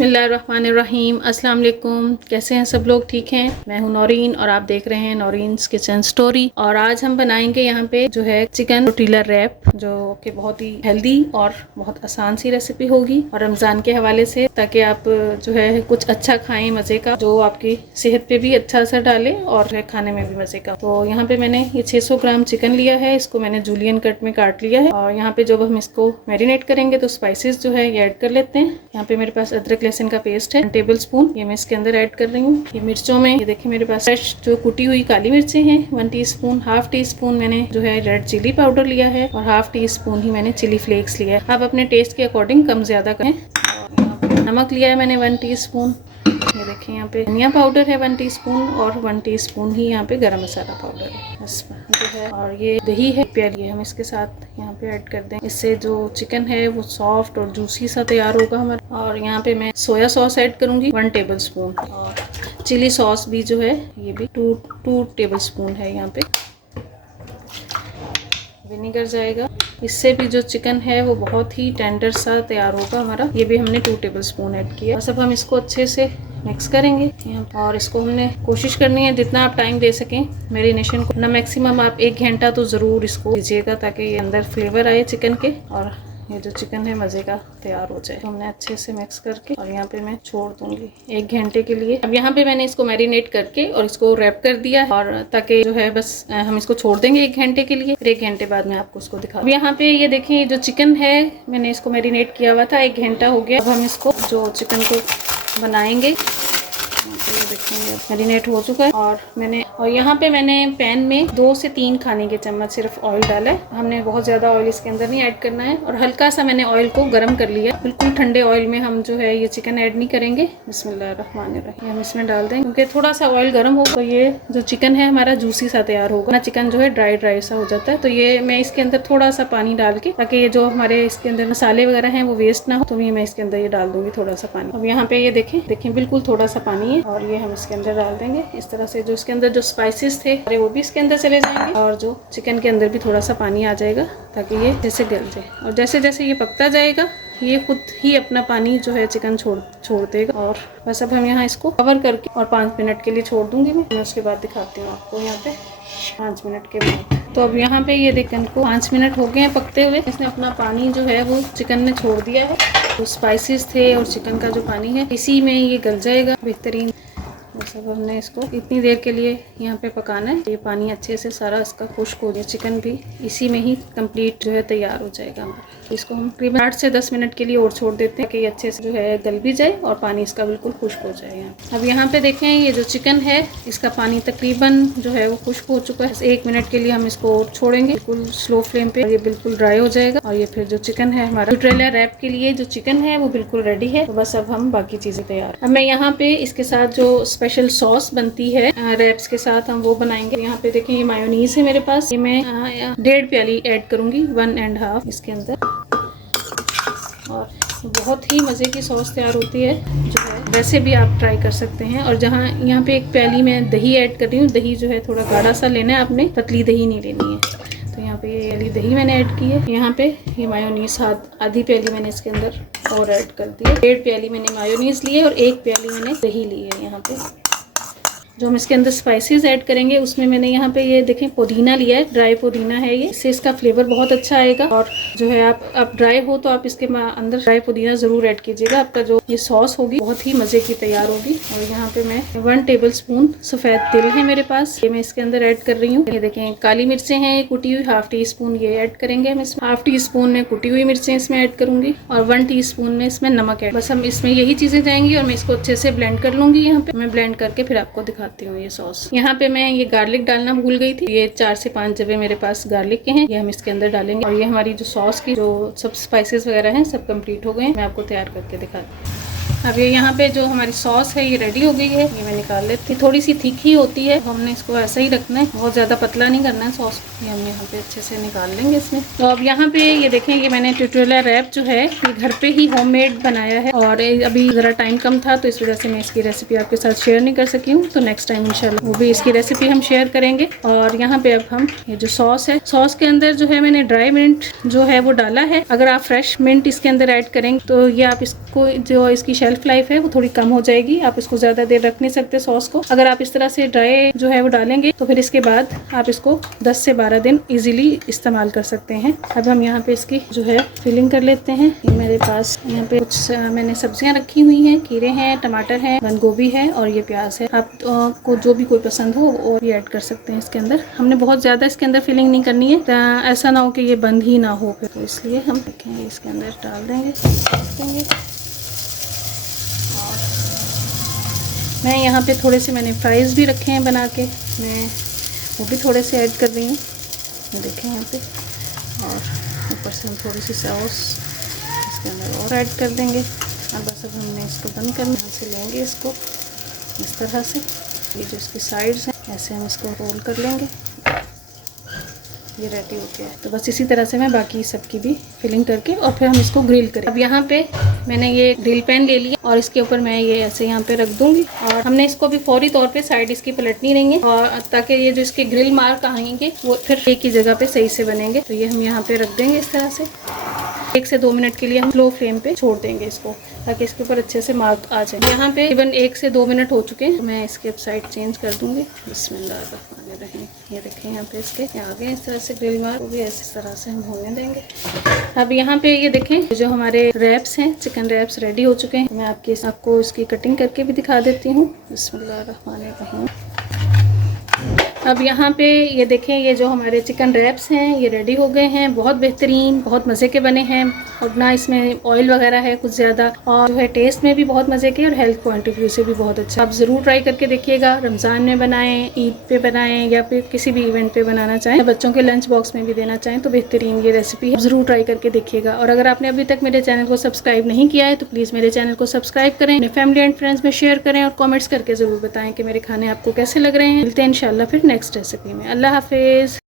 बिस्मिल्लाहिर्रहमानिर्रहीम। अस्सलाम वालेकुम। कैसे हैं सब लोग? ठीक हैं। मैं हूं नौरीन और आप देख रहे हैं नौरीन्स किचन स्टोरी। और आज हम बनाएंगे यहाँ पे जो है चिकन टोर्टिला रैप, जो कि बहुत ही हेल्दी और बहुत आसान सी रेसिपी होगी और रमज़ान के हवाले से, ताकि आप जो है कुछ अच्छा खाएं, मज़े का, जो आपकी सेहत पे भी अच्छा असर डाले और खाने में भी मज़े का। तो यहाँ पे मैंने ये 600 ग्राम चिकन लिया है। इसको मैंने जूलियन कट में काट लिया है। और यहाँ पे जब हम इसको मैरिनेट करेंगे तो स्पाइसेस जो है ये ऐड कर लेते हैं। यहाँ पे मेरे पास अदरक लहसुन का पेस्ट है 1 टेबल स्पून, ये मैं इसके अंदर ऐड कर रही हूँ। ये मिर्चों में ये देखिए मेरे पास फ्रेश जो कुटी हुई काली मिर्चें हैं 1 टीस्पून, हाफ टी स्पून मैंने जो है रेड चिली पाउडर लिया है और हाफ टी स्पून ही मैंने चिली फ्लेक्स लिया है। आप अपने टेस्ट के अकॉर्डिंग कम ज्यादा करें। नमक लिया है मैंने 1 टीस्पून। ये देखिए यहाँ पे धनिया पाउडर है 1 टीस्पून और 1 टीस्पून ही यहाँ पे गरम मसाला पाउडर है बस जो है। और ये दही है प्याली, हम इसके साथ यहाँ पे ऐड कर दें। इससे जो चिकन है वो सॉफ्ट और जूसी सा तैयार होगा हमारा। और यहाँ पे मैं सोया सॉस ऐड करूँगी 1 टेबल स्पून और चिली सॉस भी जो है ये भी 2 टेबल स्पून है। यहाँ पे विनेगर जाएगा, इससे भी जो चिकन है वो बहुत ही टेंडर सा तैयार होगा हमारा। ये भी हमने 2 टेबल स्पून ऐड किया। बस अब हम इसको अच्छे से मिक्स करेंगे और इसको हमने कोशिश करनी है जितना आप टाइम दे सकें मैरिनेशन को ना, मैक्सिमम आप 1 घंटा तो ज़रूर इसको दीजिएगा ताकि ये अंदर फ्लेवर आए चिकन के और ये जो चिकन है मज़े का तैयार हो जाए। तो हमने अच्छे से मिक्स करके और यहाँ पे मैं छोड़ दूंगी 1 घंटे के लिए। अब यहाँ पे मैंने इसको मैरिनेट करके और इसको रैप कर दिया है और ताकि जो है बस हम इसको छोड़ देंगे 1 घंटे के लिए। फिर 1 घंटे बाद मैं आपको इसको दिखा। अब यहाँ पे ये देखिए जो चिकन है मैंने इसको मैरिनेट किया हुआ था, 1 घंटा हो गया। अब हम इसको जो चिकन को बनाएंगे ये देखेंगे मैरिनेट हो चुका है। और यहाँ पे मैंने पैन में 2 से 3 खाने के चम्मच सिर्फ ऑयल डाला है। हमने बहुत ज़्यादा ऑयल इसके अंदर नहीं ऐड करना है और हल्का सा मैंने ऑयल को गर्म कर लिया। बिल्कुल ठंडे ऑयल में हम जो है ये चिकन ऐड नहीं करेंगे। बिस्मिल्लाहिर्रहमानिर्रहीम हम इसमें डाल दें क्योंकि थोड़ा सा ऑयल गर्म होगा तो ये जो चिकन है हमारा जूसी सा तैयार होगा ना। चिकन जो है ड्राई सा हो जाता है। तो ये मैं इसके अंदर थोड़ा सा पानी डाल के, ताकि ये जो हमारे इसके अंदर मसाले वगैरह हैं वो वेस्ट ना हो, तो ये मैं इसके अंदर ये डाल दूंगी थोड़ा सा पानी। अब यहाँ पे ये देखें बिल्कुल थोड़ा सा पानी है और ये हम इसके अंदर डाल देंगे। इस तरह से जो इसके अंदर जो स्पाइसेस थे अरे वो भी इसके अंदर चले जाएंगे और जो चिकन के अंदर भी थोड़ा सा पानी आ जाएगा ताकि ये जैसे गल जाए। और जैसे जैसे ये पकता जाएगा ये खुद ही अपना पानी जो है चिकन छोड़ देगा। और बस अब हम यहाँ इसको कवर करके और 5 मिनट के लिए छोड़ दूंगी मैं उसके बाद दिखाती हूँ आपको यहाँ पे 5 मिनट के बाद। तो अब यहाँ पे ये चिकन को 5 मिनट हो गए हैं पकते हुए। इसने अपना पानी जो है वो चिकन ने छोड़ दिया है। तो स्पाइसेस थे और चिकन का जो पानी है इसी में ये गल जाएगा बेहतरीन। बस अब हमने इसको इतनी देर के लिए यहाँ पे पकाना है। ये पानी अच्छे से सारा इसका खुश्क हो जाए, चिकन भी इसी में ही कंप्लीट जो है तैयार हो जाएगा हमारा। तो इसको हम तकरीबन 8 से 10 मिनट के लिए और छोड़ देते हैं कि ये अच्छे से जो है गल भी जाए और पानी इसका बिल्कुल खुश्क हो जाए। अब यहाँ पे देखें ये जो चिकन है इसका पानी तकरीबन जो है वो खुश्क हो चुका है। 1 मिनट के लिए हम इसको और छोड़ेंगे बिल्कुल स्लो फ्लेम पे और ये बिल्कुल ड्राई हो जाएगा। और ये फिर जो चिकन है हमारा टोर्टिला रैप के लिए जो चिकन है वो बिल्कुल रेडी है। तो बस अब हम बाकी चीजें तैयार। अब मैं यहाँ पे इसके साथ जो स्पेशल सॉस बनती है रैप्स के साथ हम वो बनाएंगे। यहाँ पे देखें ये मायोनीज है मेरे पास, ये मैं 1.5 प्याली ऐड करूंगी, 1.5 इसके अंदर। और बहुत ही मज़े की सॉस तैयार होती है जो है, वैसे भी आप ट्राई कर सकते हैं। और जहाँ यहाँ पे 1 प्याली मैं दही ऐड कर रही हूँ। दही जो है थोड़ा गाढ़ा सा लेना है आपने, पतली दही नहीं लेनी है। तो यहाँ पे ये वाली दही मैंने ऐड की है। यहाँ पे ये मायोनीज आधी प्याली मैंने इसके अंदर और ऐड कर दी है। 1.5 प्याली मैंने मायोनीज ली है और 1 प्याली मैंने दही ली है। यहाँ पे जो हम इसके अंदर स्पाइसेस ऐड करेंगे उसमें मैंने यहाँ पे ये देखें पुदीना लिया है, ड्राई पुदीना है ये, इससे इसका फ्लेवर बहुत अच्छा आएगा। और जो है आप ड्राई हो तो आप इसके अंदर ड्राई पुदीना ज़रूर ऐड कीजिएगा। आपका जो ये सॉस होगी बहुत ही मज़े की तैयार होगी। और यहाँ पे मैं 1 टेबल स्पून सफ़ेद तिल है मेरे पास, ये मैं इसके अंदर ऐड कर रही हूँ। ये देखें काली मिर्चें हैं कुटी हुई, हाफ टी स्पून ये ऐड करेंगे हम इसमें। हाफ टी स्पून में कुटी हुई मिर्चें इसमें ऐड करूँगी और 1 टीस्पून में इसमें नमक ऐड। बस हम इसमें यही चीज़ें जाएंगी और मैं इसको अच्छे से ब्लेंड कर लूँगी। यहाँ पे मैं ब्लेंड करके फिर आपको दिखाती हूँ ये सॉस। यहाँ पे मैं ये गार्लिक डालना भूल गई थी। ये 4 से 5 जबे मेरे पास गार्लिक के हैं, ये हम इसके अंदर डालेंगे। और ये हमारी जो सॉस की जो सब स्पाइसेस वगैरह हैं सब कंप्लीट हो गए हैं। मैं आपको तैयार करके दिखाती हूँ। अब ये यहाँ पे जो हमारी सॉस है ये रेडी हो गई है। ये मैं निकाल लेती हूँ। थोड़ी सी थिक ही होती है, हमने इसको ऐसा ही रखना है, बहुत ज़्यादा पतला नहीं करना है सॉस। ये हम यहाँ पे अच्छे से निकाल लेंगे इसमें। तो अब यहाँ पे ये देखें ये मैंने टोर्टिला रैप जो है ये घर पे ही होममेड बनाया है। और अभी ज़रा टाइम कम था तो इस वजह से मैं इसकी रेसिपी आपके साथ शेयर नहीं कर सकी हूँ। तो नेक्स्ट टाइम इंशाल्लाह वो भी इसकी रेसिपी हम शेयर करेंगे। और यहाँ पे अब हम ये जो सॉस है, सॉस के अंदर जो है मैंने ड्राई मिंट जो है वो डाला है। अगर आप फ्रेश मिंट इसके अंदर ऐड करेंगे तो ये आप इसको जो इसकी शेल्फ लाइफ है वो थोड़ी कम हो जाएगी। आप इसको ज़्यादा देर रख नहीं सकते सॉस को। अगर आप इस तरह से ड्राई जो है वो डालेंगे तो फिर इसके बाद आप इसको 10 से 12 दिन इजीली इस्तेमाल कर सकते हैं। अब हम यहाँ पे इसकी जो है फिलिंग कर लेते हैं। ये मेरे पास यहाँ पे कुछ मैंने सब्जियाँ रखी हुई हैं, खीरे हैं, टमाटर है, बंद गोभी है और ये प्याज है। आपको जो भी कोई पसंद हो और भी ऐड कर सकते हैं इसके अंदर। हमने बहुत ज़्यादा इसके अंदर फिलिंग नहीं करनी है, ऐसा ना हो कि ये बंद ही ना हो, तो इसलिए हम देखेंगे इसके अंदर डाल देंगे। मैं यहाँ पे थोड़े से मैंने फ्राइज़ भी रखे हैं बना के, मैं वो भी थोड़े से ऐड कर रही हूँ। ये देखें यहाँ पे, और ऊपर से हम थोड़ी सी सॉस इसके अंदर और ऐड कर देंगे। अब बस अब हमने इसको बंद करना, यहाँ से लेंगे इसको इस तरह से, ये जो इसकी साइड्स हैं ऐसे हम इसको रोल कर लेंगे। ये रेडी हो गया है। तो बस इसी तरह से मैं बाकी सबकी भी फिलिंग करके और फिर हम इसको ग्रिल करें। अब यहाँ पे मैंने ये ग्रिल पैन ले लिया और इसके ऊपर मैं ये ऐसे यहाँ पे रख दूंगी और हमने इसको भी फौरी तौर पे साइड इसकी पलटनी नहीं है, और ताकि ये जो इसके ग्रिल मार्क आएंगे वो फिर एक ही जगह पे सही से बनेंगे। तो ये हम यहाँ पे रख देंगे इस तरह से। 1 से 2 मिनट के लिए हम स्लो फ्लेम पे छोड़ देंगे इसको, ताकि इसके ऊपर अच्छे से मार्क आ जाए। यहाँ पे तकरीबन 1 से 2 मिनट हो चुके हैं। मैं इसके साइड चेंज कर दूंगी। बिस्मिल्लाहिर्रहमानिर्रहीम। ये देखें यहाँ पे इसके आ गए इस तरह से ग्रिल मार्क, वो भी इस तरह से हम होने देंगे। अब यहाँ पे ये देखें जो हमारे रैप्स हैं, चिकन रैप्स रेडी हो चुके हैं। मैं आपको इसकी कटिंग करके भी दिखा देती हूँ। बिस्मिल्लाहिर्रहमानिर्रहीम। अब यहाँ पे ये देखें, ये जो हमारे चिकन रैप्स हैं ये रेडी हो गए हैं। बहुत बेहतरीन, बहुत मज़े के बने हैं और ना इसमें ऑयल वगैरह है कुछ ज़्यादा, और जो है टेस्ट में भी बहुत मज़े के और हेल्थ पॉइंट ऑफ व्यू से भी बहुत अच्छा। आप ज़रूर ट्राई करके देखिएगा। रमज़ान में बनाएं, ईद पे बनाएं, या फिर किसी भी इवेंट पे बनाना चाहें, बच्चों के लंच बॉक्स में भी देना चाहें तो बेहतरीन ये रेसिपी है। ज़रूर ट्राई करके देखिएगा। और अगर आपने अभी तक मेरे चैनल को सब्सक्राइब नहीं किया है तो प्लीज़ मेरे चैनल को सब्सक्राइब करें, अपने फैमिली एंड फ्रेंड्स में शेयर करें और कॉमेंट्स करके ज़रूर बताएं कि मेरे खाने आपको कैसे लग रहे हैं। मिलते हैं इंशाल्लाह फिर नेक्स्ट रेसिपी में। अल्लाह हाफिज़।